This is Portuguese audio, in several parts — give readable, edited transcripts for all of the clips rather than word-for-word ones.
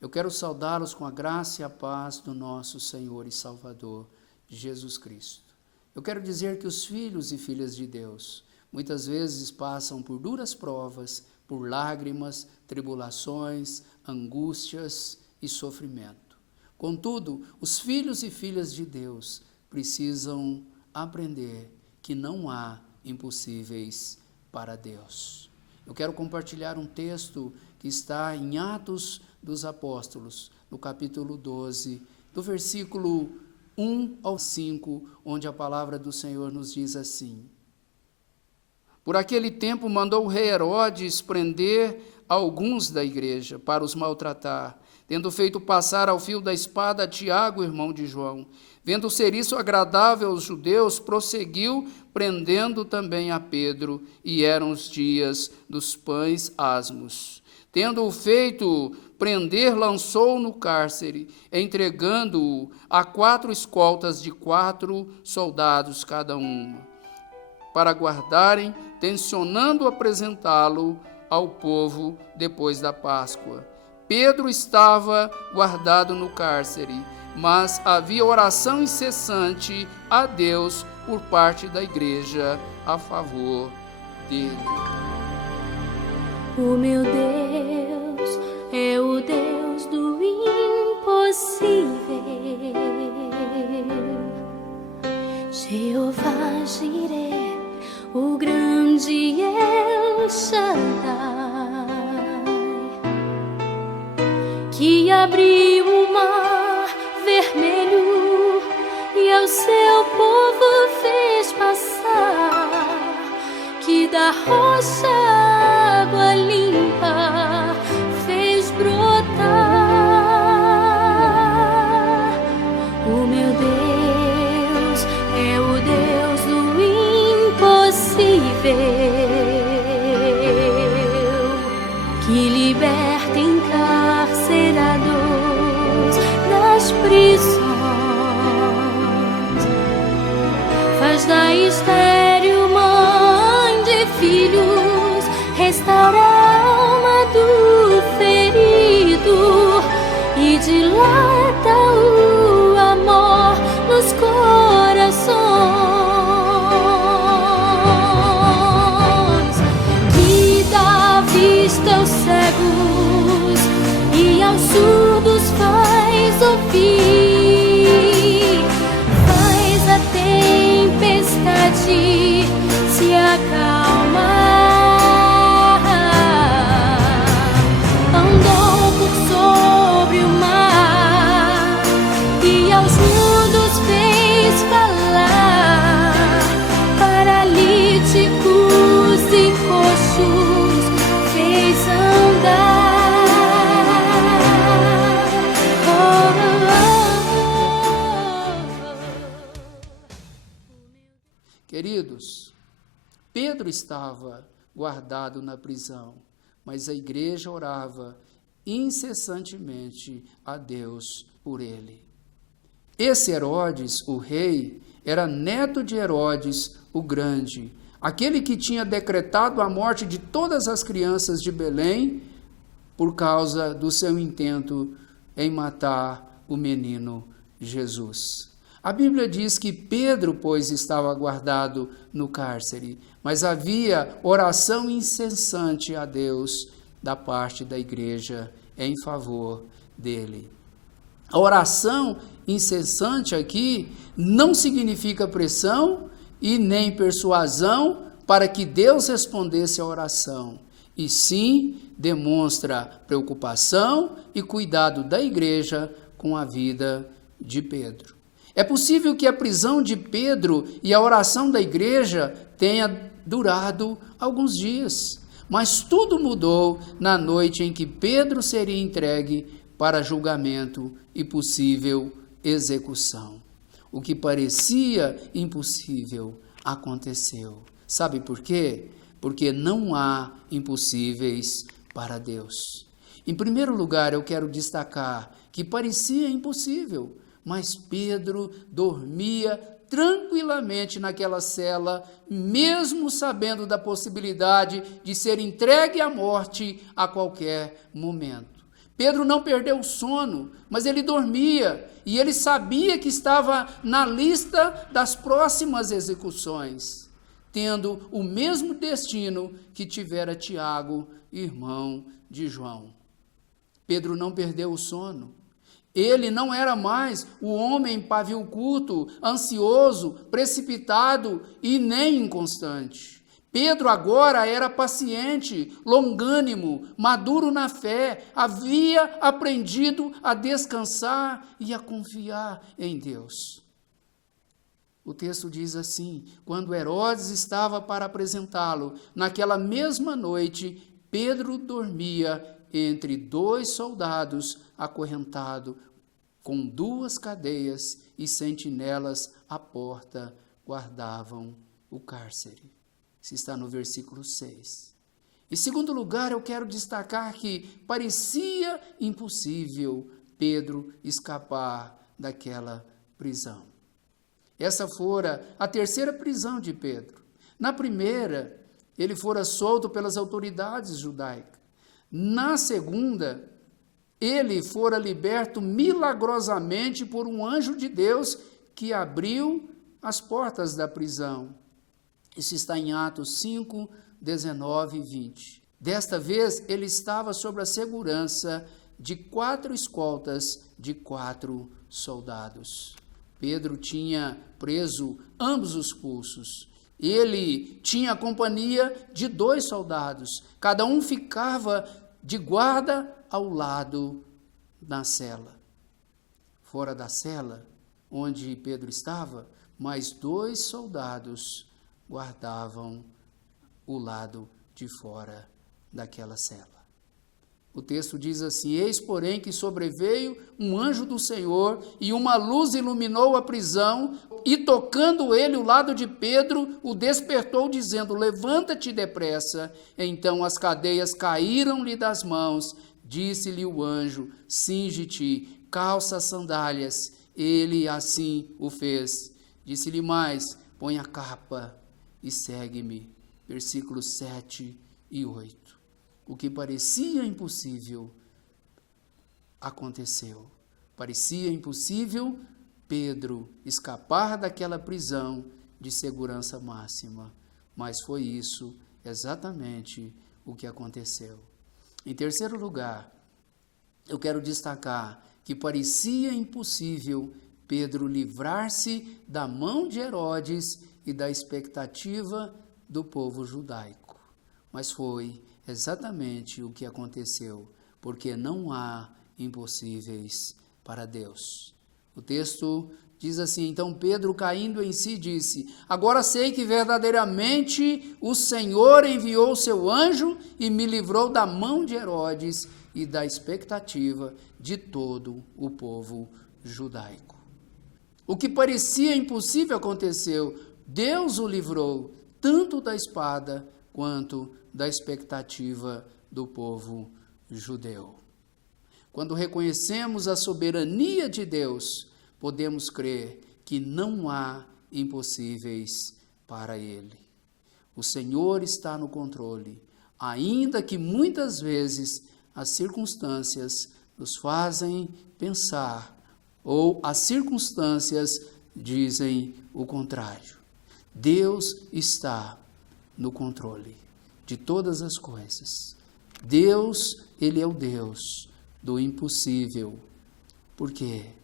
Eu quero saudá-los com a graça e a paz do nosso Senhor e Salvador, Jesus Cristo. Eu quero dizer que os filhos e filhas de Deus muitas vezes passam por duras provas, por lágrimas, tribulações, angústias e sofrimento. Contudo, os filhos e filhas de Deus precisam aprender que não há impossíveis para Deus. Eu quero compartilhar um texto que está em Atos dos Apóstolos, no capítulo 12, do versículo 1 ao 5, onde a palavra do Senhor nos diz assim: Por aquele tempo mandou o rei Herodes prender alguns da igreja para os maltratar, tendo feito passar ao fio da espada Tiago, irmão de João. Vendo ser isso agradável aos judeus, prosseguiu prendendo também a Pedro, e eram os dias dos pães asmos. Tendo-o feito prender, lançou-o no cárcere, entregando-o a 4 escoltas de 4 soldados cada uma, para guardarem, tencionando apresentá-lo ao povo depois da Páscoa. Pedro estava guardado no cárcere, mas havia oração incessante a Deus por parte da igreja a favor dele. O meu Deus é o Deus do impossível. Jeová Jireh, o grande El Shaddai, que abriu o mar vermelho e ao seu povo fez passar, que da rocha água limpa fez brotar. O meu Deus é o Deus do impossível, que liberta encarcerados das prisões, faz da estéril mãe de filhos, restaura a alma do ferido e dilata o amor nos corações, que dá vista aos cegos e aos surdos faz ouvir, faz a tempestade se acalmar, andou por sobre o mar e aos mudos fez falar, paralíticos e coxos fez andar. Oh, oh, oh. Queridos, Pedro estava guardado na prisão, mas a igreja orava incessantemente a Deus por ele. Esse Herodes, o rei, era neto de Herodes o Grande, aquele que tinha decretado a morte de todas as crianças de Belém por causa do seu intento em matar o menino Jesus. A Bíblia diz que Pedro, pois, estava guardado no cárcere, mas havia oração incessante a Deus da parte da igreja em favor dele. A oração incessante aqui não significa pressão e nem persuasão para que Deus respondesse à oração, e sim demonstra preocupação e cuidado da igreja com a vida de Pedro. É possível que a prisão de Pedro e a oração da igreja tenha durado alguns dias, mas tudo mudou na noite em que Pedro seria entregue para julgamento e possível execução. O que parecia impossível aconteceu. Sabe por quê? Porque não há impossíveis para Deus. Em primeiro lugar, eu quero destacar que parecia impossível, mas Pedro dormia tranquilamente naquela cela, mesmo sabendo da possibilidade de ser entregue à morte a qualquer momento. Pedro não perdeu o sono, mas ele dormia, e ele sabia que estava na lista das próximas execuções, tendo o mesmo destino que tivera Tiago, irmão de João. Pedro não perdeu o sono. Ele não era mais o homem pavio curto, ansioso, precipitado e nem inconstante. Pedro agora era paciente, longânimo, maduro na fé, havia aprendido a descansar e a confiar em Deus. O texto diz assim: quando Herodes estava para apresentá-lo, naquela mesma noite, Pedro dormia entre 2 soldados, acorrentado, com 2 cadeias, e sentinelas à porta guardavam o cárcere. Isso está no versículo 6. Em segundo lugar, eu quero destacar que parecia impossível Pedro escapar daquela prisão. Essa fora a 3ª prisão de Pedro. Na primeira, ele fora solto pelas autoridades judaicas. Na segunda, ele fora liberto milagrosamente por um anjo de Deus que abriu as portas da prisão. Isso está em Atos 5, 19 e 20. Desta vez, ele estava sob a segurança de 4 escoltas de 4 soldados. Pedro tinha preso ambos os pulsos. Ele tinha a companhia de 2 soldados. Cada um ficava de guarda ao lado da cela. Fora da cela, onde Pedro estava, mais 2 soldados guardavam o lado de fora daquela cela. O texto diz assim: eis, porém, que sobreveio um anjo do Senhor, e uma luz iluminou a prisão, e tocando ele o lado de Pedro, o despertou, dizendo: levanta-te depressa. Então as cadeias caíram-lhe das mãos. Disse-lhe o anjo: cinge-te, calça as sandálias. Ele assim o fez. Disse-lhe mais: põe a capa e segue-me. Versículos 7 e 8. O que parecia impossível aconteceu. Parecia impossível Pedro escapar daquela prisão de segurança máxima, mas foi isso exatamente o que aconteceu. Em terceiro lugar, eu quero destacar que parecia impossível Pedro livrar-se da mão de Herodes e da expectativa do povo judaico. Mas foi exatamente o que aconteceu, porque não há impossíveis para Deus. O texto diz assim: então Pedro, caindo em si, disse: agora sei que verdadeiramente o Senhor enviou o seu anjo e me livrou da mão de Herodes e da expectativa de todo o povo judaico. O que parecia impossível aconteceu. Deus o livrou tanto da espada quanto da expectativa do povo judeu. Quando reconhecemos a soberania de Deus, podemos crer que não há impossíveis para Ele. O Senhor está no controle, ainda que muitas vezes as circunstâncias nos fazem pensar, ou as circunstâncias dizem o contrário. Deus está no controle de todas as coisas. Deus, Ele é o Deus do impossível. Por quê?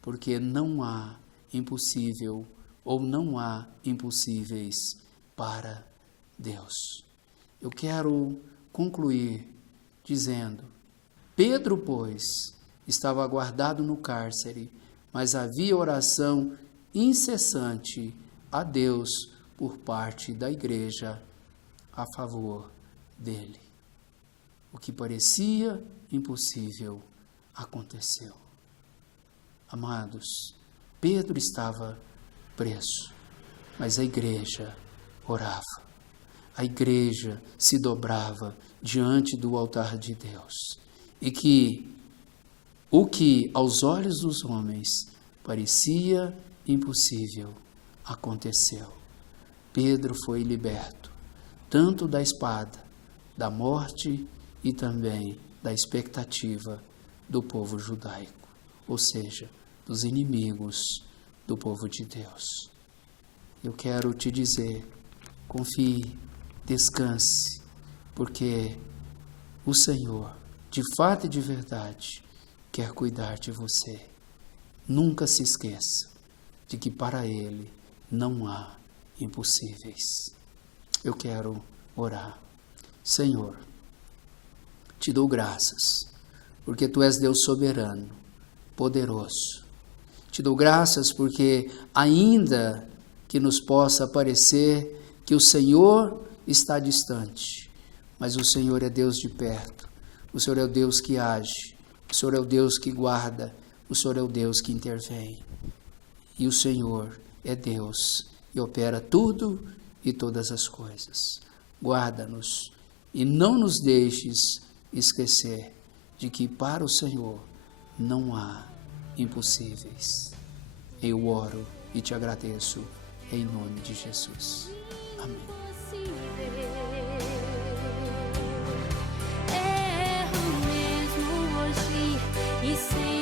Porque não há impossível ou não há impossíveis para Deus. Eu quero concluir dizendo: Pedro, pois, estava guardado no cárcere, mas havia oração incessante a Deus por parte da igreja a favor dele. O que parecia impossível aconteceu. Amados, Pedro estava preso, mas a igreja orava. A igreja se dobrava diante do altar de Deus. E que o que aos olhos dos homens parecia impossível aconteceu. Pedro foi liberto, tanto da espada, da morte e também da expectativa do povo judaico, ou seja, dos inimigos do povo de Deus. Eu quero te dizer, confie, descanse, porque o Senhor, de fato e de verdade, quer cuidar de você. Nunca se esqueça de que para Ele não há impossíveis. Eu quero orar. Senhor, te dou graças, porque Tu és Deus soberano, poderoso. Te dou graças porque, ainda que nos possa parecer que o Senhor está distante, mas o Senhor é Deus de perto, o Senhor é o Deus que age, o Senhor é o Deus que guarda, o Senhor é o Deus que intervém. E o Senhor é Deus e opera tudo e todas as coisas. Guarda-nos e não nos deixes esquecer de que para o Senhor não há impossíveis. Eu oro e te agradeço em nome de Jesus. Amém. Erro mesmo hoje e sem